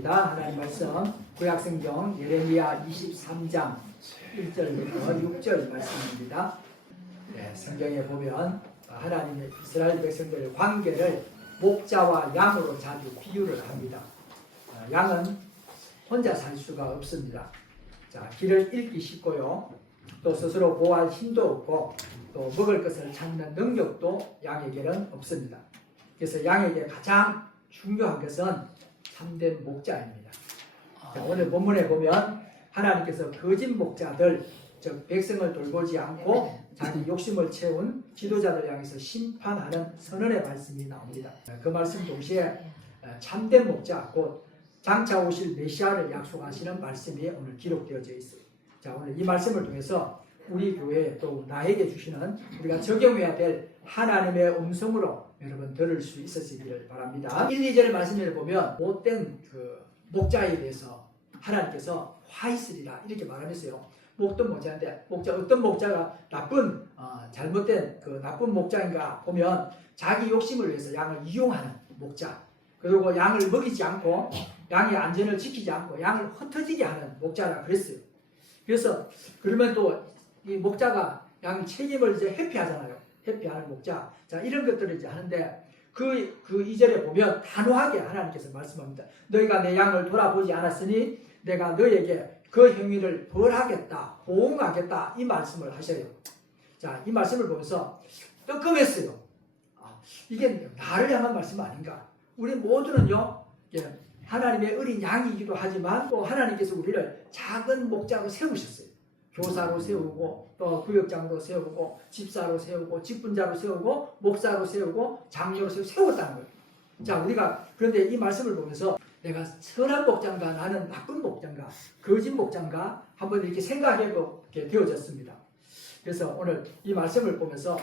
말씀입니다. 하나님 말씀 구약성경 예레미야 23장 1절부터 6절 말씀입니다. 네, 성경에 보면 하나님의 이스라엘 백성들의 관계를 목자와 양으로 자주 비유를 합니다. 양은 혼자 살 수가 없습니다. 자, 길을 잃기 쉽고요. 또 스스로 보호할 힘도 없고 또 먹을 것을 찾는 능력도 양에게는 없습니다. 그래서 양에게 가장 중요한 것은 참된 목자입니다. 자, 오늘 본문에 보면 하나님께서 거짓 목자들, 즉 백성을 돌보지 않고 자기 욕심을 채운 지도자들 향해서 심판하는 선언의 말씀이 나옵니다. 그 말씀 동시에 참된 목자, 곧 장차 오실 메시아를 약속하시는 말씀이 오늘 기록되어져 있어요. 자, 오늘 이 말씀을 통해서 우리 교회에 또 나에게 주시는 우리가 적용해야 될 하나님의 음성으로 여러분 들을 수 있으시기를 바랍니다. 1, 2절의 말씀을 보면 못된 그 목자에 대해서 하나님께서 화 있으리라 이렇게 말하면서요. 어떤 목자인데 어떤 목자가 나쁜 잘못된 그 나쁜 목자인가 보면 자기 욕심을 위해서 양을 이용하는 목자, 그리고 양을 먹이지 않고 양의 안전을 지키지 않고 양을 흩어지게 하는 목자라 그랬어요. 그래서 그러면 또 이 목자가 양 책임을 이제 회피하잖아요. 회피하는 목자. 자, 이런 것들을 이제 하는데 그 2절에 보면 단호하게 하나님께서 말씀합니다. 너희가 내 양을 돌아보지 않았으니 내가 너희에게 그 행위를 벌하겠다, 보응하겠다 이 말씀을 하셔요. 자, 이 말씀을 보면서 뜨끔했어요. 이게 나를 향한 말씀 아닌가? 우리 모두는요, 하나님의 어린 양이기도 하지만 또 하나님께서 우리를 작은 목자로 세우셨어요. 교사로 세우고 또 구역장으로 세우고 집사로 세우고 직분자로 세우고 목사로 세우고 장로로 세웠다는 거예요. 자, 우리가 그런데 이 말씀을 보면서 내가 선한 목자인가 나는 나쁜 목자인가 거짓 목자인가 한번 이렇게 생각해 보게 되어졌습니다. 그래서 오늘 이 말씀을 보면서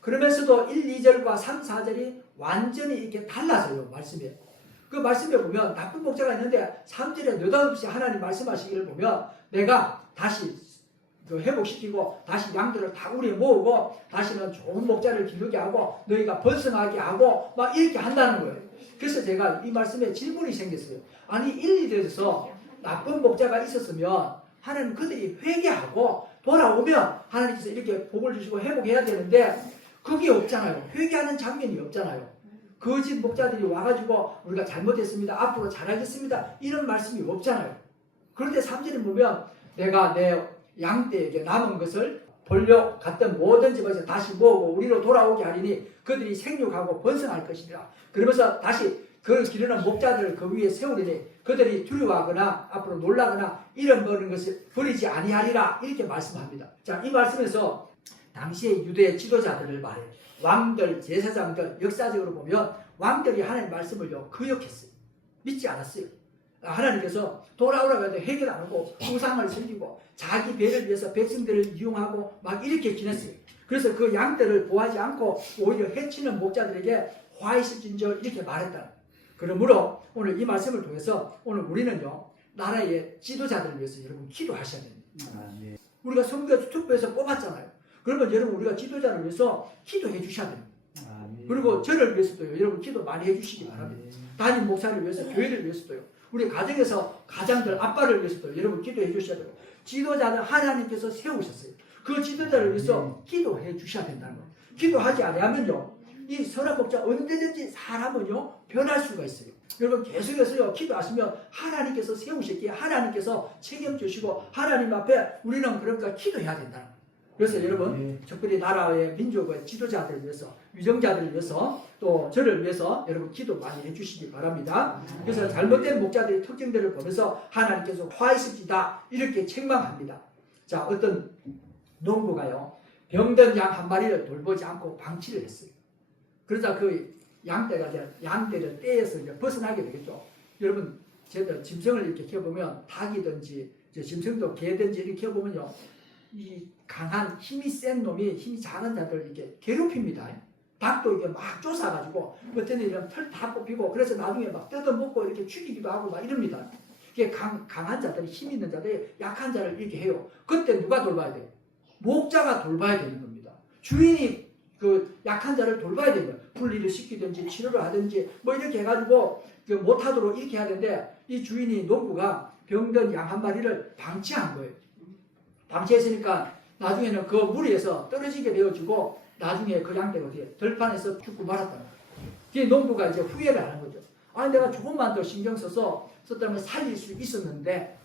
그러면서도 1, 2절과 3, 4절이 완전히 이렇게 달라져요. 말씀이. 그 말씀에 보면 나쁜 목자가 있는데 3절에 느닷없이 하나님 말씀하시기를 보면 내가 다시 회복시키고 다시 양들을 다 우리에 모으고 다시는 좋은 목자를 기르게 하고 너희가 번성하게 하고 막 이렇게 한다는 거예요. 그래서 제가 이 말씀에 질문이 생겼어요. 아니 1, 2절에서 나쁜 목자가 있었으면 하나님 그들이 회개하고 돌아오면 하나님께서 이렇게 복을 주시고 회복해야 되는데 그게 없잖아요. 회개하는 장면이 없잖아요. 거짓 목자들이 와가지고 우리가 잘못했습니다. 앞으로 잘하겠습니다. 이런 말씀이 없잖아요. 그런데 3절에 보면 내가 내 양떼에게 남은 것을 벌려 갔던 모든 집에서 다시 모으고 우리로 돌아오게 하리니 그들이 생육하고 번성할 것이라. 그러면서 다시 그 기르는 목자들을 그 위에 세우리니 그들이 두려워하거나 앞으로 놀라거나 이런 것을 버리지 아니하리라 이렇게 말씀합니다. 자, 이 말씀에서 당시의 유대 지도자들을 말해요. 왕들, 제사장들, 역사적으로 보면 왕들이 하나님의 말씀을요 거역했어요. 믿지 않았어요. 하나님께서 돌아오라고 해도 해결 안 하고 우상을 섬기고 자기 배를 위해서 백성들을 이용하고 막 이렇게 지냈어요. 그래서 그 양들을 보호하지 않고 오히려 해치는 목자들에게 화 있을진저 이렇게 말했다. 그러므로 오늘 이 말씀을 통해서 오늘 우리는요 나라의 지도자들을 위해서 여러분 기도하셔야 됩니다. 우리가 선거 투표에서 뽑았잖아요. 그러면 여러분 우리가 지도자를 위해서 기도해 주셔야 됩니다. 그리고 저를 위해서도요 여러분 기도 많이 해주시기 바랍니다. 담임 목사를 위해서 교회를 위해서도요 우리 가정에서 가장들 아빠를 위해서도 여러분 기도해 주셔야 돼요. 지도자는 하나님께서 세우셨어요. 그 지도자를 위해서 기도해 주셔야 된다는 거예요. 기도하지 않으면요 이 선한 목자 언제든지 사람은요 변할 수가 있어요. 여러분 계속해서요 기도하시면 하나님께서 세우셨기에 하나님께서 책임지시고 하나님 앞에 우리는 그러니까 기도해야 된다는 거예요. 그래서 여러분 특별히 나라의 민족의 지도자들을 위해서 위정자들을 위해서 또 저를 위해서 여러분 기도 많이 해주시기 바랍니다. 그래서 잘못된 목자들의 특징들을 보면서 하나님께서 화 있을지다 이렇게 책망합니다. 자, 어떤 농부가요 병든 양 한 마리를 돌보지 않고 방치를 했어요. 그러자 그 양떼를 떼에서 이제 벗어나게 되겠죠. 여러분 제가 짐승을 이렇게 키워보면 닭이든지 짐승도 개든지 이렇게 키워보면요 이 강한 힘이 센 놈이 힘이 작은 자들을 이렇게 괴롭힙니다. 닭도 이게 막 쫓아가지고 어떤 이런 털 다 뽑히고 그래서 나중에 막 뜯어먹고 이렇게 죽이기도 하고 막 이럽니다. 이게 강한 자들이 힘 있는 자들이 약한 자를 이렇게 해요. 그때 누가 돌봐야 돼요? 목자가 돌봐야 되는 겁니다. 주인이 그 약한 자를 돌봐야 되는 거예요. 분리를 시키든지 치료를 하든지 뭐 이렇게 해가지고 못하도록 이렇게 해야 되는데 이 주인이 농부가 병든 양 한 마리를 방치한 거예요. 방치했으니까 나중에는 그 무리에서 떨어지게 되어지고 나중에 그 양떼가 어떻게 들판에서 죽고 말았다는 거예요. 그 농부가 이제 후회를 하는 거죠. 아, 내가 조금만 더 신경 썼다면 살릴 수 있었는데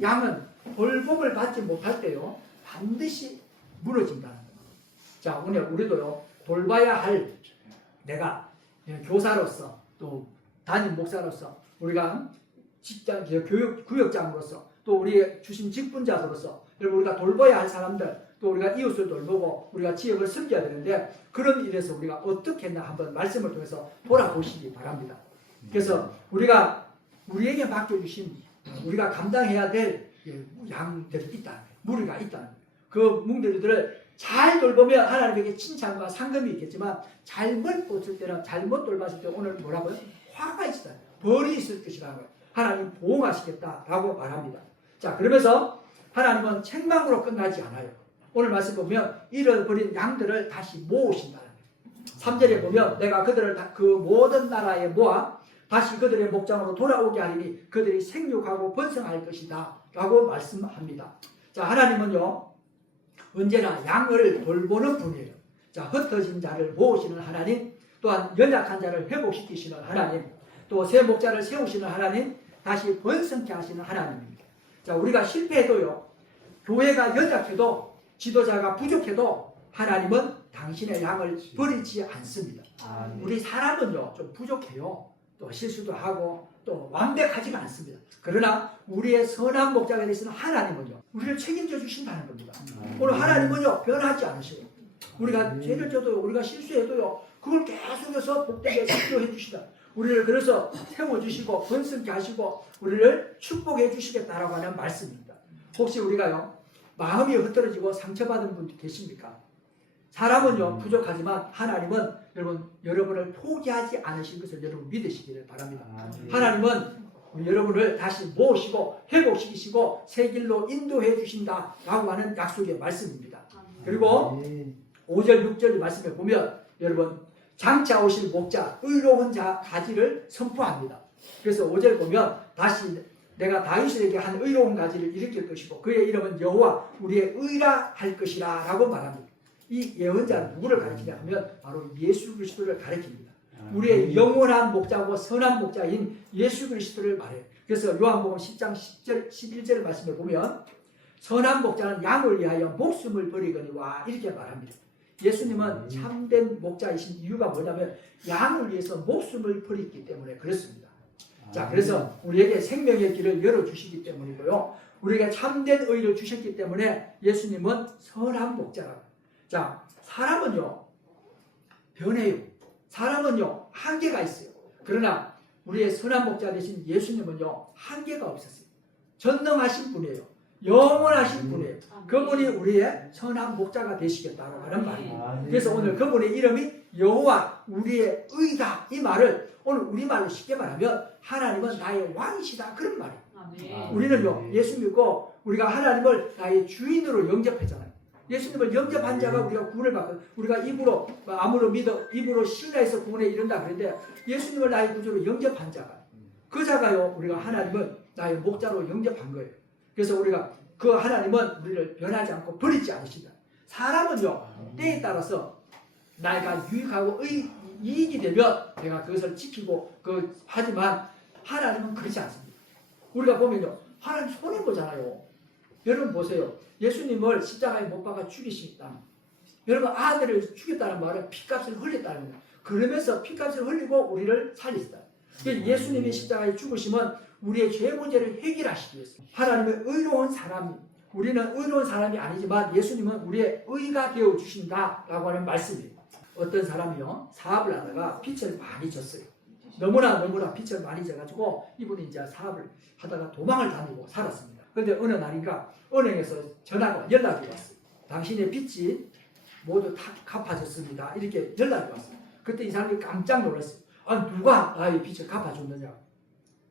양은 돌봄을 받지 못할 때요 반드시 무너진다는 거예요. 자, 오늘 우리도요 돌봐야 할 내가 교사로서 또 담임 목사로서 우리가 직장 구역장으로서 또 우리 주신 직분자로서 여러분 우리가 돌봐야 할 사람들 또 우리가 이웃을 돌보고 우리가 지역을 섬겨야 되는데 그런 일에서 우리가 어떻게 했나 한번 말씀을 통해서 돌아보시기 바랍니다. 그래서 우리가 우리에게 맡겨주신 우리가 감당해야 될 양들이 있다. 무리가 있다. 그 뭉들이들을 잘 돌보면 하나님에게 칭찬과 상금이 있겠지만 잘못 보실 때는 잘못 돌봤을 때 오늘 뭐라고요? 화가 있다. 벌이 있을 것이라는 거예요. 하나님 보호하시겠다라고 말합니다. 자, 그러면서 하나님은 책망으로 끝나지 않아요. 오늘 말씀 보면 잃어버린 양들을 다시 모으신다는 거예요. 3절에 보면 내가 그들을 그 모든 나라에 모아 다시 그들의 목장으로 돌아오게 하리니 그들이 생육하고 번성할 것이다 라고 말씀합니다. 자, 하나님은요 언제나 양을 돌보는 분이에요. 자, 흩어진 자를 모으시는 하나님, 또한 연약한 자를 회복시키시는 하나님, 또 새 목자를 세우시는 하나님, 다시 번성케 하시는 하나님입니다. 자, 우리가 실패해도요 교회가 연약해도 지도자가 부족해도 하나님은 당신의 양을 버리지 않습니다. 우리 사람은요 좀 부족해요. 또 실수도 하고 또 완벽하지가 않습니다. 그러나 우리의 선한 목자가 되시는 하나님은요 우리를 책임져 주신다는 겁니다. 오늘 하나님은요 변하지 않으셔요. 우리가 죄를 져도 우리가 실수해도요 그걸 계속해서 복되게 인도해 주시다. 우리를 그래서 세워주시고 번성케 하시고 우리를 축복해 주시겠다라고 하는 말씀입니다. 혹시 우리가요 마음이 흩어지고 상처받은 분 계십니까? 사람은요 부족하지만 하나님은 여러분을 포기하지 않으신 것을 여러분 믿으시기를 바랍니다. 하나님은 여러분을 다시 모으시고 회복시키시고 새 길로 인도해 주신다라고 하는 약속의 말씀입니다. 그리고 5절 6절 말씀에 보면 여러분 장차 오실 목자 의로운 자 가지를 선포합니다. 그래서 5절 보면 다시 내가 다윗에게 한 의로운 가지를 일으킬 것이고 그의 이름은 여호와 우리의 의라 할 것이라 라고 말합니다. 이 예언자는 누구를 가리키냐 하면 바로 예수 그리스도를 가리킵니다. 우리의 영원한 목자고 선한 목자인 예수 그리스도를 말해요. 그래서 요한복음 10장 10절 11절 말씀에 보면 선한 목자는 양을 위하여 목숨을 버리거니와 이렇게 말합니다. 예수님은 참된 목자이신 이유가 뭐냐면 양을 위해서 목숨을 버리기 때문에 그렇습니다. 자, 그래서 우리에게 생명의 길을 열어주시기 때문이고요. 우리에게 참된 의를 주셨기 때문에 예수님은 선한 목자라고. 자, 사람은요 변해요. 사람은요 한계가 있어요. 그러나 우리의 선한 목자 되신 예수님은요 한계가 없었어요. 전능하신 분이에요. 영원하신 분이에요. 그분이 우리의 선한 목자가 되시겠다고 하는 말이에요. 그래서 오늘 그분의 이름이 여호와 우리의 의다 이 말을 오늘 우리말로 쉽게 말하면 하나님은 나의 왕이시다 그런 말이에요. 우리는요 예수 믿고 우리가 하나님을 나의 주인으로 영접했잖아요. 예수님을 영접한 자가 우리가 구원을 받고 우리가 입으로 아무로 믿어 입으로 신뢰해서 구원에 이른다 그랬는데 예수님을 나의 구주로 영접한 자가 그 자가요 우리가 하나님을 나의 목자로 영접한 거예요. 그래서 우리가 그 하나님은 우리를 변하지 않고 버리지 않으신다. 사람은요 때에 따라서 나가 유익하고 이익이 되면 내가 그것을 지키고 하지만 하나님은 그렇지 않습니다. 우리가 보면요 하나님 손해 보잖아요. 여러분 보세요. 예수님을 십자가에 못 박아 죽이셨다. 여러분 아들을 죽였다는 말은 피값을 흘렸다는 거예요. 그러면서 피값을 흘리고 우리를 살리셨다. 예수님이 십자가에 죽으시면 우리의 죄 문제를 해결하시기 위해서 하나님의 의로운 사람 우리는 의로운 사람이 아니지만 예수님은 우리의 의가 되어 주신다라고 하는 말씀이에요. 어떤 사람이요 사업을 하다가 빚을 많이 졌어요. 너무나 빚을 많이 져가지고 이분이 이제 사업을 하다가 도망을 다니고 살았습니다. 그런데 어느 날인가 은행에서 연락이 왔어요. 당신의 빚이 모두 다 갚아졌습니다. 이렇게 연락이 왔어요. 그때 이 사람이 깜짝 놀랐어요. 아, 누가 나의 빚을 갚아줬느냐.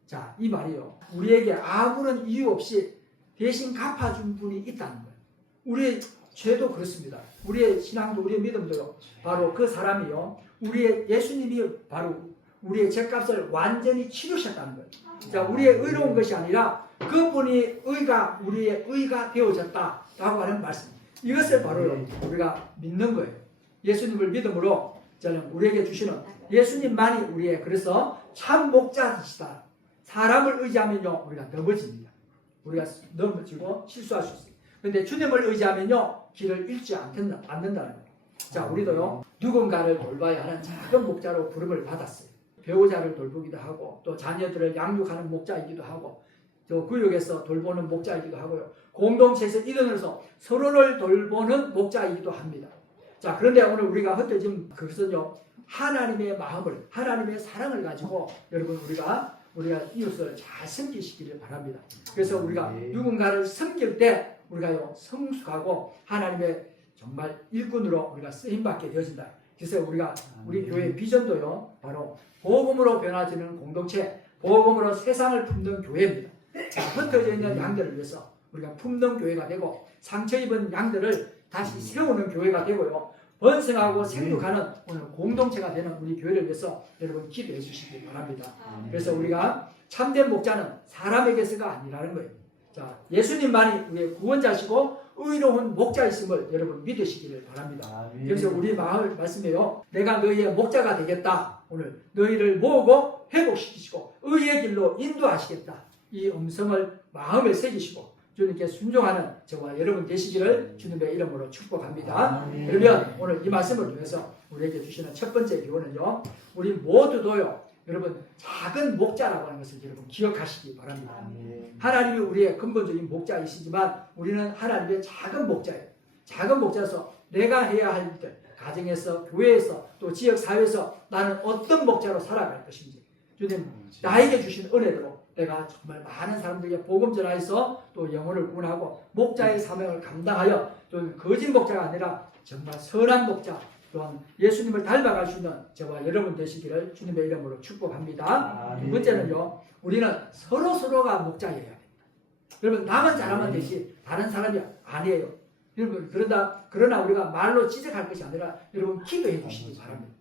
자, 이 말이요. 우리에게 아무런 이유 없이 대신 갚아준 분이 있다는 거예요. 우리 죄도 그렇습니다. 우리의 신앙도 우리의 믿음도요. 바로 그 사람이요. 우리의 예수님이 바로 우리의 죄값을 완전히 치르셨다는 거예요. 자, 우리의 의로운 것이 아니라 그분이 우리의 의가 되어졌다라고 하는 말씀. 이것을 바로 우리가 믿는 거예요. 예수님을 믿음으로 저는 우리에게 주시는 예수님만이 우리의 그래서 참 목자이시다. 사람을 의지하면요 우리가 넘어집니다. 우리가 넘어지고 실수할 수 있어요. 그런데 주님을 의지하면요 길을 잃지 않는다는 거예요. 자, 우리도요 누군가를 돌봐야 하는 작은 목자로 부름을 받았어요. 배우자를 돌보기도 하고 또 자녀들을 양육하는 목자이기도 하고 또 구역에서 돌보는 목자이기도 하고요. 공동체에서 일원으로서 서로를 돌보는 목자이기도 합니다. 자, 그런데 오늘 우리가 흩어진 그것은요 하나님의 마음을 하나님의 사랑을 가지고 여러분 우리가 이웃을 잘 섬기시기를 바랍니다. 그래서 우리가 누군가를 섬길 때 우리가요 성숙하고 하나님의 정말 일꾼으로 우리가 쓰임받게 되어진다. 그래서 우리 교회 비전도요 바로 복음으로 변화지는 공동체, 복음으로 세상을 품는 교회입니다. 자, 흩어져 있는 양들을 위해서 우리가 품는 교회가 되고 상처 입은 양들을 다시 세우는 교회가 되고요. 번성하고 생육하는 오늘 공동체가 되는 우리 교회를 위해서 여러분 기도해 주시기 바랍니다. 그래서 우리가 참된 목자는 사람에게서가 아니라는 거예요. 자, 예수님만이 우리의 구원자시고 의로운 목자이심을 여러분 믿으시기를 바랍니다. 그래서 우리 마을 말씀에요. 내가 너희의 목자가 되겠다. 오늘 너희를 모으고 회복시키시고 의의 길로 인도하시겠다. 이 음성을 마음에 새기시고 주님께 순종하는 저와 여러분 되시기를 주님의 이름으로 축복합니다. 그러면 오늘 이 말씀을 통해서 우리에게 주시는 첫 번째 교훈은요. 우리 모두도요. 여러분 작은 목자라고 하는 것을 여러분 기억하시기 바랍니다. 하나님이 우리의 근본적인 목자이시지만 우리는 하나님의 작은 목자예요. 작은 목자로서 내가 해야 할 일들 가정에서 교회에서 또 지역사회에서 나는 어떤 목자로 살아갈 것인지 주님 나에게 주신 은혜대로 내가 정말 많은 사람들에게 복음 전하여서 또 영혼을 구원하고 목자의 사명을 감당하여 좀 거짓 목자가 아니라 정말 선한 목자 또한 예수님을 닮아갈 수 있는 저와 여러분 되시기를 주님의 이름으로 축복합니다. 두 번째는요. 우리는 서로가 목자여야 됩니다. 여러분 나만 잘하면 되지 다른 사람이 아니에요. 여러분 그러나 우리가 말로 지적할 것이 아니라 여러분 기도해 주시기 바랍니다.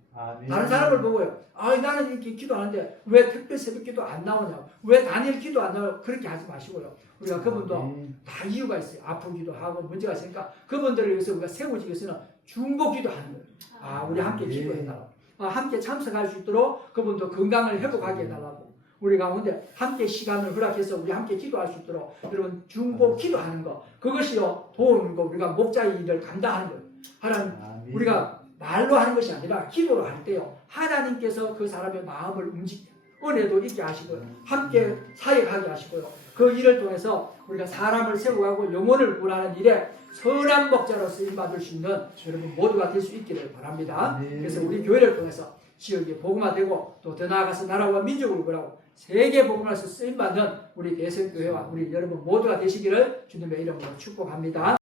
다른 사람을 보고요. 나는 이렇게 기도하는데 왜 특별 새벽 기도 안 나오냐? 왜 단일 기도 안 나와요? 그렇게 하지 마시고요. 우리가 그분도 다 이유가 있어요. 아프기도 하고 문제가 있으니까 그분들을 위해서 우리가 세우기 위해서는 중보 기도하는 거예요. 우리 함께 기도해달라고. 함께 참석할 수 있도록 그분도 건강을 회복하게 해달라고. 우리 가운데 함께 시간을 허락해서 우리 함께 기도할 수 있도록 여러분 중보 기도하는 거 그것이요 도우는 거 우리가 목자의 일을 감당하는 거예요. 하나님 우리가 말로 하는 것이 아니라 기도로 할 때요. 하나님께서 그 사람의 마음을 은혜도 있게 하시고요. 함께 사역하게 하시고요. 그 일을 통해서 우리가 사람을 세워가고 영혼을 구원하는 일에 선한 목자로 쓰임받을 수 있는 여러분 모두가 될 수 있기를 바랍니다. 그래서 우리 교회를 통해서 지역이 복음화되고 또 더 나아가서 나라와 민족을 구하고 세계 복음화에서 쓰임받는 우리 대성교회와 우리 여러분 모두가 되시기를 주님의 이름으로 축복합니다.